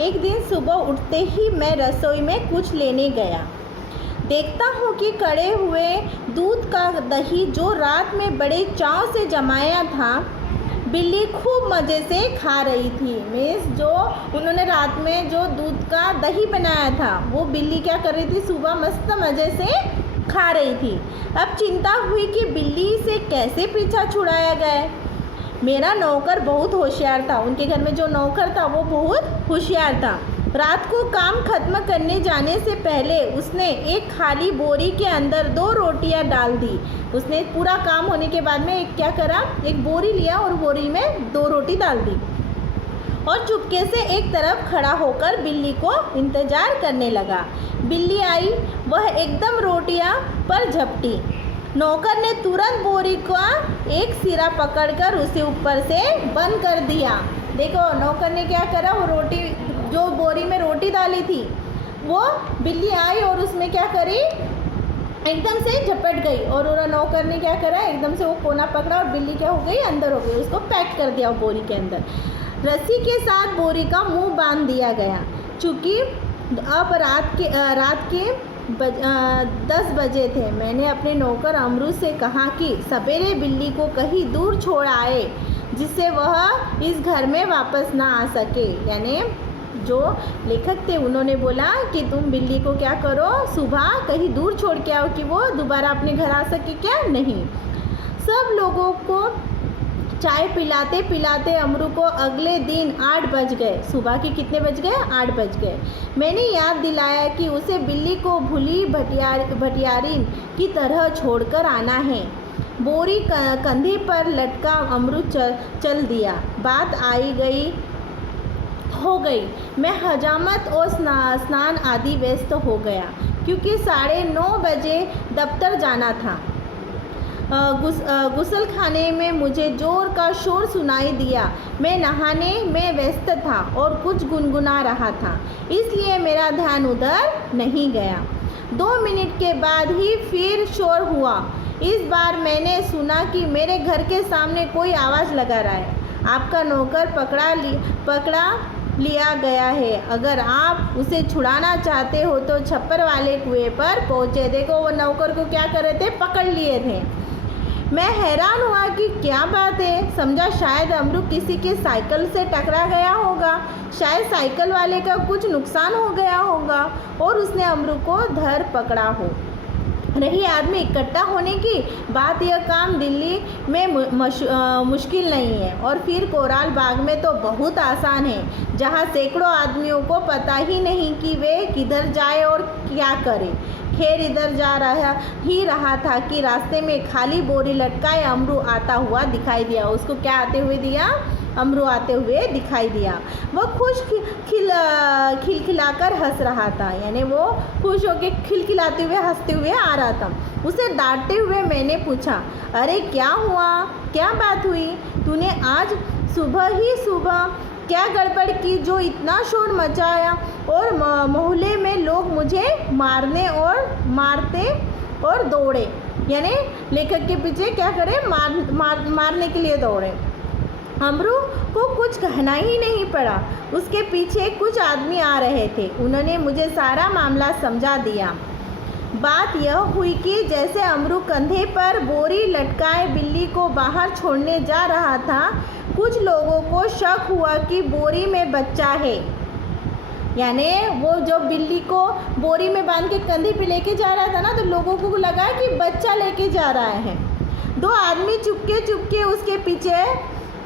एक दिन सुबह उठते ही मैं रसोई में कुछ लेने गया। देखता हूँ कि कड़े हुए दूध का दही जो रात में बड़े चाव से जमाया था, बिल्ली खूब मज़े से खा रही थी। मीन्स जो उन्होंने रात में जो दूध का दही बनाया था, वो बिल्ली क्या कर रही थी, सुबह मस्त मज़े से खा रही थी। अब चिंता हुई कि बिल्ली से कैसे पीछा छुड़ाया जाए। मेरा नौकर बहुत होशियार था। उनके घर में जो नौकर था वो बहुत होशियार था। रात को काम खत्म करने जाने से पहले उसने एक खाली बोरी के अंदर 2 रोटियां डाल दी। उसने पूरा काम होने के बाद में क्या करा, एक बोरी लिया और बोरी में 2 रोटी डाल दी और चुपके से एक तरफ खड़ा होकर बिल्ली को इंतज़ार करने लगा। बिल्ली आई, वह एकदम रोटियां पर झपटी। नौकर ने तुरंत बोरी का एक सिरा पकड़कर उसे ऊपर से बंद कर दिया। देखो नौकर ने क्या करा, वो रोटी जो बोरी में रोटी डाली थी वो बिल्ली आई और उसमें क्या करी, एकदम से झपट गई। और नौकर ने क्या करा, एकदम से वो कोना पकड़ा और बिल्ली क्या हो गई, अंदर हो गई। उसको पैक कर दिया बोरी के अंदर। रस्सी के साथ बोरी का मुंह बांध दिया गया। चूँकि अब रात के 10 बजे थे। मैंने अपने नौकर अमरू से कहा कि सवेरे बिल्ली को कहीं दूर छोड़ आए, जिससे वह इस घर में वापस ना आ सके। यानी जो लेखक थे उन्होंने बोला कि तुम बिल्ली को क्या करो, सुबह कहीं दूर छोड़ के आओ कि वो दोबारा अपने घर आ सके। क्या नहीं। सब लोगों को चाय पिलाते पिलाते अमरू को अगले दिन 8 बज गए। सुबह के कितने बज गए, 8 बज गए। मैंने याद दिलाया कि उसे बिल्ली को भूली भटियारिन की तरह छोड़कर आना है। बोरी कंधे पर लटका अमरू चल दिया। बात हो गई। मैं हजामत और स्नान आदि व्यस्त हो गया, क्योंकि 9:30 बजे दफ्तर जाना था। गुसल खाने में मुझे जोर का शोर सुनाई दिया। मैं नहाने में व्यस्त था और कुछ गुनगुना रहा था, इसलिए मेरा ध्यान उधर नहीं गया। 2 मिनट के बाद ही फिर शोर हुआ। इस बार मैंने सुना कि मेरे घर के सामने कोई आवाज़ लगा रहा है। आपका नौकर पकड़ा लिया गया है। अगर आप उसे छुड़ाना चाहते हो तो छप्पर वाले कुएं पर पहुँचे। देखो वो नौकर को क्या कर रहे थे, पकड़ लिए थे। मैं हैरान हुआ कि क्या बात है। समझा शायद अमरू किसी के साइकिल से टकरा गया होगा। शायद साइकिल वाले का कुछ नुकसान हो गया होगा और उसने अमरू को धर पकड़ा हो। रही आदमी इकट्ठा होने की बात, यह काम दिल्ली में मुश्किल नहीं है और फिर कोराल बाग में तो बहुत आसान है, जहाँ सैकड़ों आदमियों को पता ही नहीं कि वे किधर जाए और क्या करें। खैर इधर जा रहा था कि रास्ते में खाली बोरी लटकाए अमरू आता हुआ दिखाई दिया। उसको क्या आते हुए दिया, अमरू आते हुए दिखाई दिया। वह खुश खिलखिलाकर हंस रहा था। यानी वो खुश होकर खिलखिलाते हुए हंसते हुए आ रहा था। उसे डांटते हुए मैंने पूछा, अरे क्या हुआ, क्या बात हुई? तूने आज सुबह क्या गड़बड़ की जो इतना शोर मचाया और मोहल्ले में लोग मुझे मारते और दौड़े। यानी लेखक के पीछे क्या करे, मारने के लिए दौड़े। अमरू को कुछ कहना ही नहीं पड़ा। उसके पीछे कुछ आदमी आ रहे थे। उन्होंने मुझे सारा मामला समझा दिया। बात यह हुई कि जैसे अमरू कंधे पर बोरी लटकाए बिल्ली को बाहर छोड़ने जा रहा था, कुछ लोगों को शक हुआ कि बोरी में बच्चा है। यानी वो जो बिल्ली को बोरी में बांध के कंधे पे लेके जा रहा था ना, तो लोगों को लगा कि बच्चा लेके जा रहा है। 2 आदमी चुपके उसके पीछे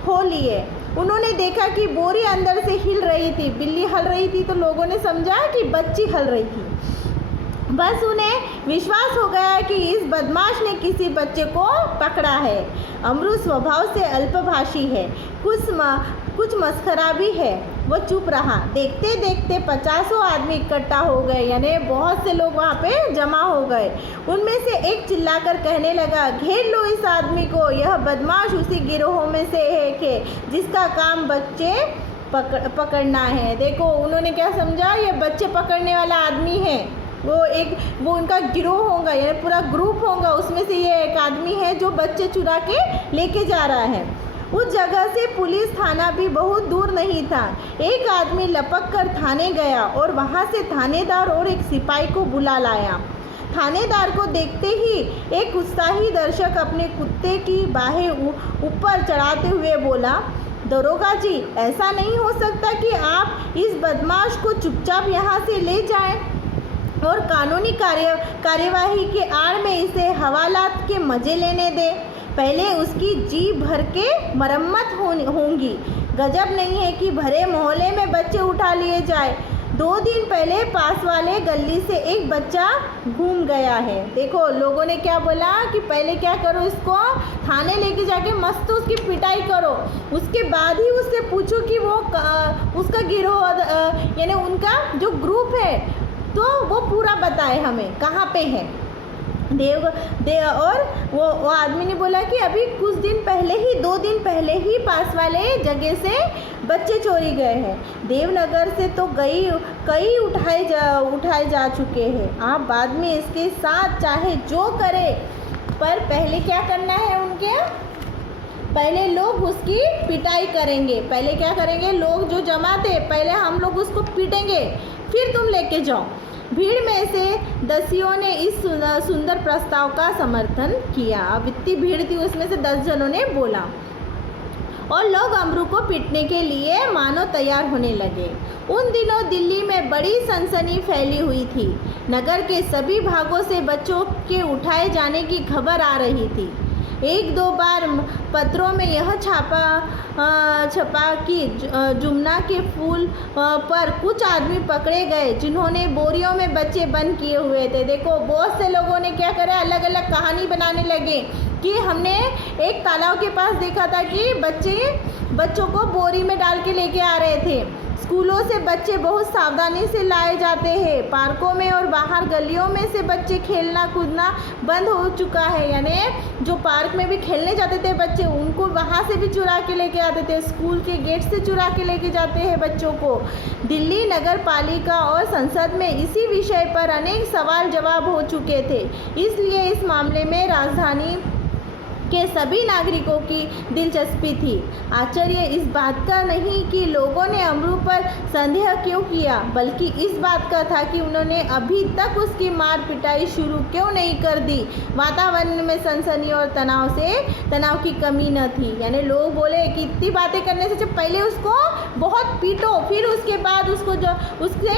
हो लिए। उन्होंने देखा कि बोरी अंदर से हिल रही थी। बिल्ली हल रही थी तो लोगों ने समझा कि बच्ची हल रही थी। बस उन्हें विश्वास हो गया कि इस बदमाश ने किसी बच्चे को पकड़ा है। अमरू स्वभाव से अल्पभाषी है, कुछ मस्खरा भी है। वो चुप रहा। देखते देखते 50 आदमी इकट्ठा हो गए। यानी बहुत से लोग वहाँ पे जमा हो गए। उनमें से एक चिल्लाकर कहने लगा, घेर लो इस आदमी को, यह बदमाश उसी गिरोह में से एक है जिसका काम बच्चे पकड़ना है। देखो उन्होंने क्या समझा, ये बच्चे पकड़ने वाला आदमी है। वो उनका गिरोह होगा, यानी पूरा ग्रुप होगा, उसमें से ये एक आदमी है जो बच्चे चुरा के लेके जा रहा है। उस जगह से पुलिस थाना भी बहुत दूर नहीं था। एक आदमी लपक कर थाने गया और वहाँ से थानेदार और एक सिपाही को बुला लाया। थानेदार को देखते ही एक उत्साही दर्शक अपने कुत्ते की बाहें ऊपर चढ़ाते हुए बोला, दरोगा जी, ऐसा नहीं हो सकता कि आप इस बदमाश को चुपचाप यहाँ से ले जाएं और कानूनी कार्यवाही के आड़ में इसे हवालात के मज़े लेने दें। पहले उसकी जी भर के मरम्मत होंगी। गजब नहीं है कि भरे मोहल्ले में बच्चे उठा लिए जाए। 2 दिन पहले पास वाले गली से एक बच्चा घूम गया है। देखो लोगों ने क्या बोला कि पहले क्या करो, इसको थाने लेके जाके मस्त उसकी पिटाई करो, उसके बाद ही उससे पूछो कि वो उसका गिरोह यानी उनका जो ग्रुप है तो वो पूरा बताए हमें कहाँ पे है। और वो आदमी ने बोला कि अभी कुछ दिन पहले ही 2 दिन पहले ही पास वाले जगह से बच्चे चोरी गए हैं। देवनगर से तो कई उठाए जा चुके हैं। आप बाद में इसके साथ चाहे जो करे, पर पहले क्या करना है उनके, पहले लोग उसकी पिटाई करेंगे। पहले क्या करेंगे, लोग जो जमा थे पहले हम लोग उसको पीटेंगे, फिर तुम लेके जाओ। भीड़ में से दसियों ने इस सुंदर प्रस्ताव का समर्थन किया। अब इतनी भीड़ थी, उसमें से 10 जनों ने बोला और लोग अमरू को पीटने के लिए मानो तैयार होने लगे। उन दिनों दिल्ली में बड़ी सनसनी फैली हुई थी। नगर के सभी भागों से बच्चों के उठाए जाने की खबर आ रही थी। 1-2 बार पत्रों में यह छपा कि जुमना के फूल पर कुछ आदमी पकड़े गए जिन्होंने बोरियों में बच्चे बंद किए हुए थे। देखो बहुत से लोगों ने क्या करा, अलग अलग कहानी बनाने लगे कि हमने एक तालाब के पास देखा था कि बच्चों को बोरी में डाल के लेके आ रहे थे। स्कूलों से बच्चे बहुत सावधानी से लाए जाते हैं। पार्कों में और बाहर गलियों में से बच्चे खेलना कूदना बंद हो चुका है। यानी जो पार्क में भी खेलने जाते थे बच्चे, उनको वहाँ से भी चुरा के लेके आते थे। स्कूल के गेट से चुरा के लेके जाते हैं बच्चों को। दिल्ली नगर पालिका और संसद में इसी विषय पर अनेक सवाल जवाब हो चुके थे। इसलिए इस मामले में राजधानी के सभी नागरिकों की दिलचस्पी थी। आश्चर्य इस बात का नहीं कि लोगों ने अमरू पर संदेह क्यों किया, बल्कि इस बात का था कि उन्होंने अभी तक उसकी मार पिटाई शुरू क्यों नहीं कर दी। वातावरण में सनसनी और तनाव की कमी न थी। यानी लोग बोले कि इतनी बातें करने से जब पहले उसको बहुत पीटो, फिर उसके बाद उसको जो उससे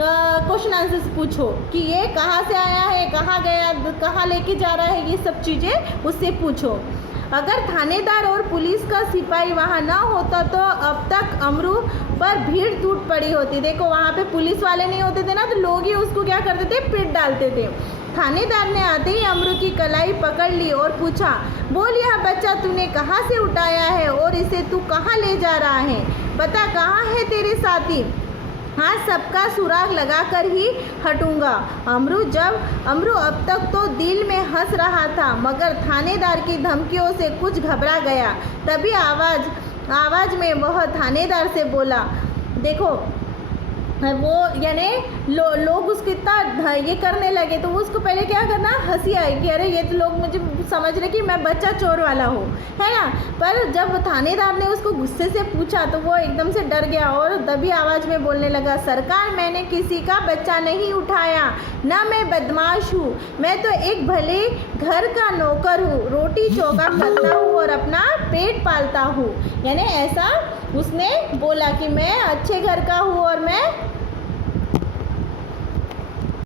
क्वेश्चन आंसर्स पूछो कि ये कहाँ से आया है, कहाँ गया, कहाँ लेके जा रहा है, ये सब चीज़ें उससे पूछो। अगर थानेदार और पुलिस का सिपाही वहाँ ना होता तो अब तक अमरू पर भीड़ टूट पड़ी होती। देखो वहाँ पे पुलिस वाले नहीं होते थे ना, तो लोग ही उसको क्या करते थे, पीट डालते थे। थानेदार ने आते ही अमरू की कलाई पकड़ ली और पूछा, बोल यह बच्चा तूने कहाँ से उठाया है और इसे तू कहाँ ले जा रहा है, बता कहाँ है तेरे साथी। हाँ, सबका सुराग लगाकर ही हटूंगा। अमरू अब तक तो दिल में हंस रहा था, मगर थानेदार की धमकियों से कुछ घबरा गया। तभी आवाज़ में वह थानेदार से बोला, देखो वो यानी लोग उसको इतना ये करने लगे तो उसको पहले क्या करना, हंसी आई कि अरे ये तो लोग मुझे समझ रहे कि मैं बच्चा चोर वाला हूँ, है ना। पर जब थानेदार ने उसको गुस्से से पूछा तो वो एकदम से डर गया और दबी आवाज़ में बोलने लगा, सरकार मैंने किसी का बच्चा नहीं उठाया, ना मैं बदमाश हूँ, मैं तो एक भले घर का नौकर हूँ, रोटी चौका करता हूँ और अपना पेट पालता हूँ। यानी ऐसा उसने बोला कि मैं अच्छे घर का हूँ और मैं